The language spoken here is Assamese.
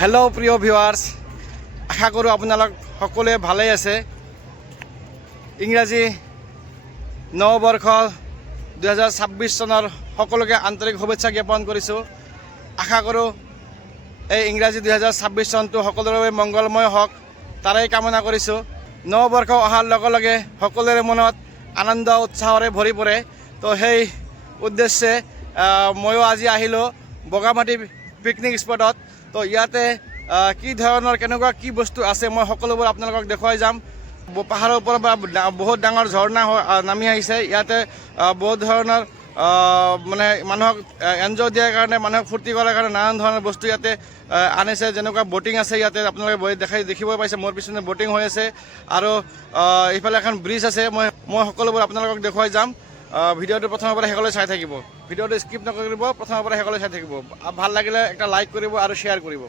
হেল্ল' প্ৰিয় ভিউৱাৰ্ছ, আশা কৰোঁ আপোনালোক সকলোৱে ভালেই আছে। ইংৰাজী নৱবৰ্ষ 2026 চনৰ সকলোকে আন্তৰিক শুভেচ্ছা জ্ঞাপন কৰিছোঁ। আশা কৰোঁ এই ইংৰাজী 2026 চনটো সকলোৰে বাবে মংগলময় হওক, তাৰেই কামনা কৰিছোঁ। নৱবৰ্ষ অহাৰ লগে লগে সকলোৰে মনত আনন্দ উৎসাহৰে ভৰি পৰে। তো সেই উদ্দেশ্যে ময়ো আজি আহিলোঁ বগামাটি পিকনিক স্পটত। তো ইয়াতে কি ধৰণৰ কেনেকুৱা কি বস্তু আছে মই সকলোবোৰ আপোনালোকক দেখুৱাই যাম। পাহাৰৰ ওপৰৰ পৰা বহুত ডাঙৰ ঝৰ্ণা নামি আহিছে। ইয়াতে বহুত ধৰণৰ মানে মানুহক এনজয় দিয়াৰ কাৰণে, মানুহক ফূৰ্তি কৰাৰ কাৰণে নানান ধৰণৰ বস্তু ইয়াতে আনিছে। যেনেকুৱা বটিং আছে ইয়াতে, আপোনালোকে দেখিব পাইছে মোৰ পিছনে বটিং হৈ আছে। আৰু এইফালে এখন ব্ৰিজ আছে। মই সকলোবোৰ আপোনালোকক দেখুৱাই যাম। ভিডিঅ'টো প্ৰথমৰ পৰা শেষলৈ চাই থাকিব। ভিডিঅ'টো স্কিপ নকৰিব, প্ৰথমৰ পৰা শেষলৈ চাই থাকিব। ভাল লাগিলে একটা লাইক কৰিব আৰু শ্বেয়াৰ কৰিব।